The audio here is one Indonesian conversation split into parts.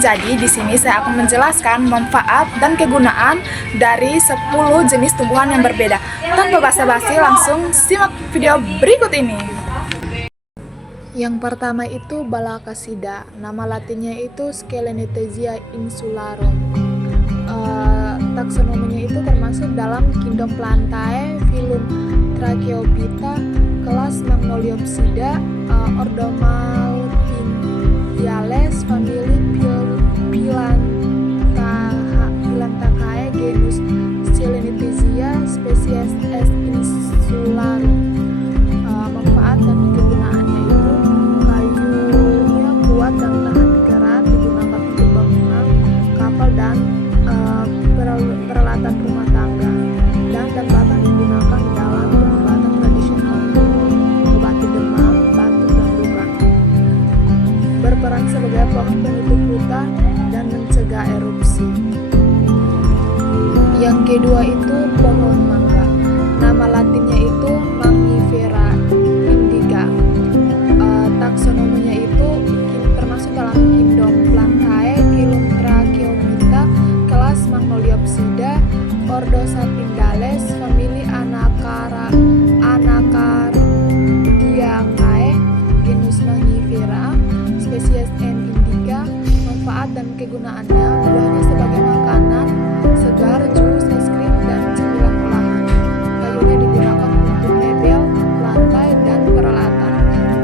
Jadi di sini saya akan menjelaskan manfaat dan kegunaan dari 10 jenis tumbuhan yang berbeda. Tanpa basa-basi, langsung simak video berikut ini. Yang pertama itu Balacacida. Nama latinnya itu Sclenethesia insularum. Taksonominya itu termasuk dalam kingdom Plantae, filum Tracheophyta, kelas Magnoliopsida, ordo Malpighiales, famili Pilantaceae, genus Sclenethesia, spesies S. insularum. Manfaat dan kegunaannya itu kayunya kuat dan tahan kerat, digunakan untuk bangunan, kapal dan peralatan rumah tangga. Daun dan batang digunakan dalam pengobatan tradisional untuk mengobati demam, batuk, dan luka. Berperan sebagai pohon penutup hutan dan mencegah erupsi. Yang kedua itu pohon mangga. Nama latinnya itu Mangifera indica. Taksonominya itu termasuk dalam kingdom Plantae, filum Tracheophyta, kelas Magnoliopsida, ordo Sapindales, famili Anacardiaceae, genus Mangifera, spesies N. indica. Manfaat dan kegunaannya: buahnya sebagai makanan, segar, jus, es krim, dan cemilan olahan. Kayunya digunakan untuk mebel, lantai, dan peralatan.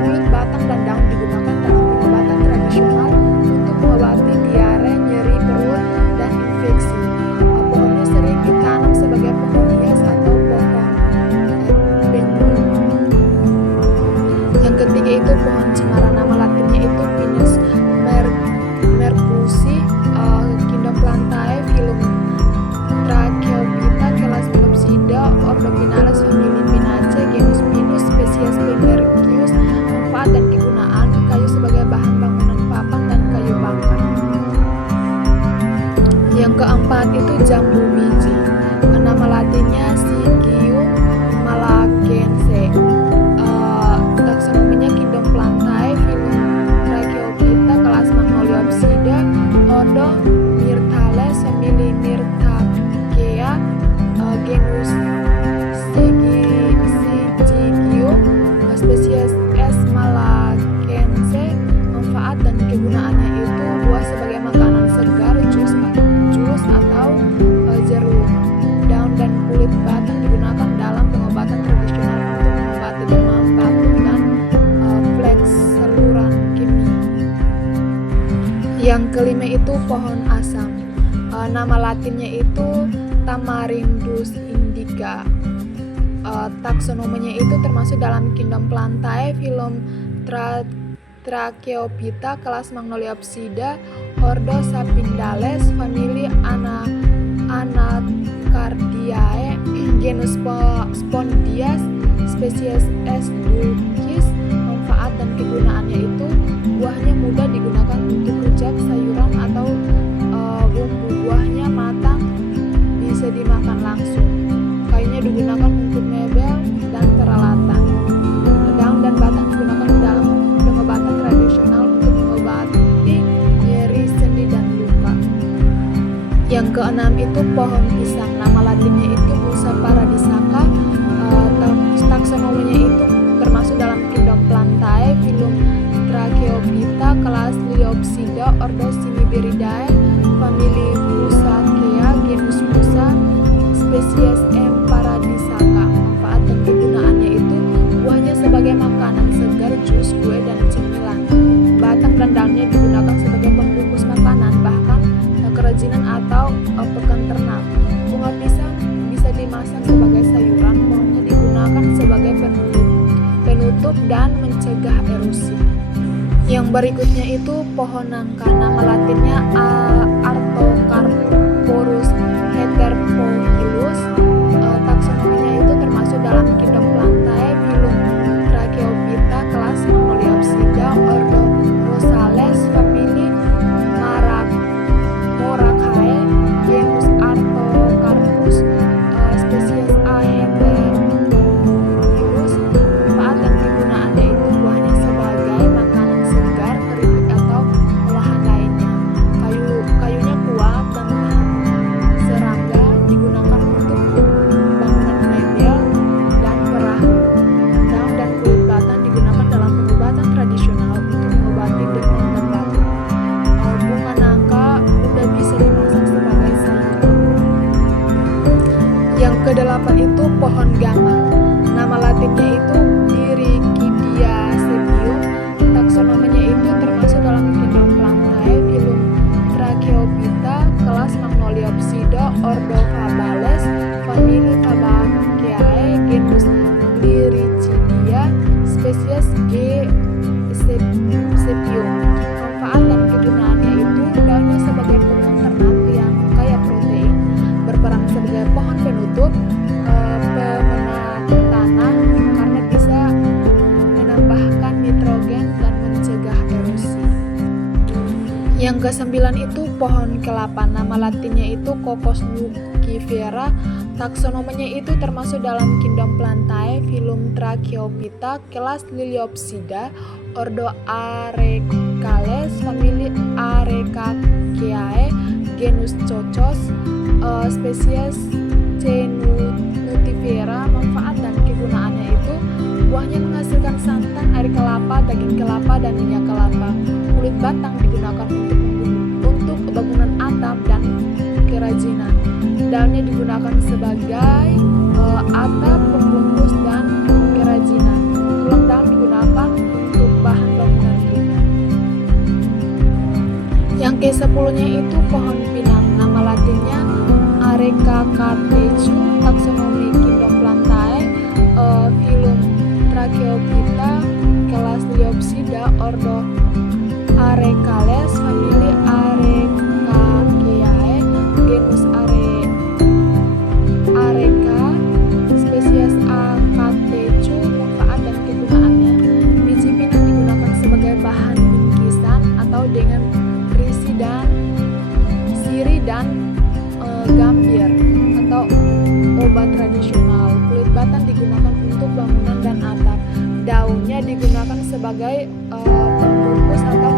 Kulit, batang, dan daun digunakan dalam pengobatan tradisional untuk mengobati diare, nyeri perut, dan infeksi. Pohonnya sering ditanam sebagai pohon hias atau pohon bentuk. Yang ketiga itu pohon cemara. Nama latinnya itu Pinus mercusi, kingdom Plantae, filum Tracheophyta, kelas Monopsida, ordo Pinales, famili Pinaceae, genus Pinus, spesies P. mercius. Manfaat dan kegunaan: kayu sebagai bahan bangunan papan dan kayu bakar. Yang keempat itu jambu biji. Nama latinnya Sigium malacense. Taksonominya kingdom Plantae, filum Tracheophyta, kelas Magnoliopsida, ordo Myrtales, famili Myrtaceae, genus Syzygium, spesies S. malacense. Manfaat dan kegunaannya itu buah sebagai makanan segar, jus atau jeruk. Daun dan kulit batang digunakan dalam pengobatan tradisional untuk mengobati demam, batuk, dan fleks saluran kemih. Yang kelima itu pohon asam. Nama latinnya itu Tamarindus indica. Taksonominya itu termasuk dalam kingdom Plantae, filum Tracheophyta, kelas Magnoliopsida, ordo Sapindales, famili Anacardiaceae, genus Spondias, spesies S. dulcis. Manfaat dan kegunaannya itu buahnya mudah digunakan untuk rujak, sayuran, atau bumbu. Buahnya matang, bisa dimakan langsung. Kayunya digunakan untuk mebel dan peralatan. Daun dan batang digunakan dalam pengobatan tradisional untuk mengobati nyeri sendi dan luka. Yang keenam itu pohon pisang. Nama latinnya itu Musa paradisaka. Taksonominya itu termasuk dalam kingdom Plantae, filum Tracheophyta, kelas Liopsida, ordo Ciniberidae, famili Musaceae, genus Musa, spesies M. paradisaka. Manfaat dan kegunaannya itu buahnya sebagai makanan segar, jus, kue, dan cemilan. Batang dan daunnya digunakan sebagai pembungkus makanan, bahkan kerajinan atau pekan ternak. Bunga pisang bisa dimasak sebagai sayuran. Pohonnya digunakan sebagai penutup dan mencegah erosi. Yang berikutnya itu pohon nangka. Nama latinnya Artocarporus heterpohilus. Taksonominya itu termasuk dalam kingdom Plantae, filum Tracheophyta, kelas Magnoliopsida, ordo Rosales, famili Moraceae, genus Artocarpus, spesies A. heterpohilus. Manfaat dan kegunaannya itu buahnya sebagai makanan segar, keripik, atau olahan lainnya. G. spesies G. sepium. Manfaat dan kegunaannya itu daunnya sebagai pohon ternak yang kaya protein, berperan sebagai pohon penutup, pemenat tanah karena bisa menambahkan nitrogen dan mencegah erosi. Yang ke-9 itu pohon kelapa. Nama latinnya itu Cocos nugifera. Taksonominya itu termasuk dalam kingdom Plantae, filum Tracheophyta, kelas Liliopsida, ordo Arecales, famili Arecaceae, genus Cocos, spesies C. nutifera. Manfaat dan kegunaannya itu buahnya menghasilkan santan, air kelapa, daging kelapa, dan minyak kelapa. Kulit batang digunakan untuk bangunan atap dan kerajinan. Daunnya digunakan sebagai atap, pembungkus, dan kerajinan. Tulang daun digunakan untuk bahan bangunan ringan. Yang ke-10-nya itu pohon pinang. Nama latinnya Areca cartechu. Taksonomi kingdom Plantae, filum Tracheophyta, kelas Liliopsida, ordo Arecales, famili Arecaceae, genus Areca, spesies A. cartechu. Manfaat dan kegunaannya, biji pinang digunakan sebagai bahan bingkisan atau dengan siri dan gambir atau obat tradisional. Kulit batang digunakan untuk bangunan dan atap. Daunnya digunakan sebagai pembungkus atau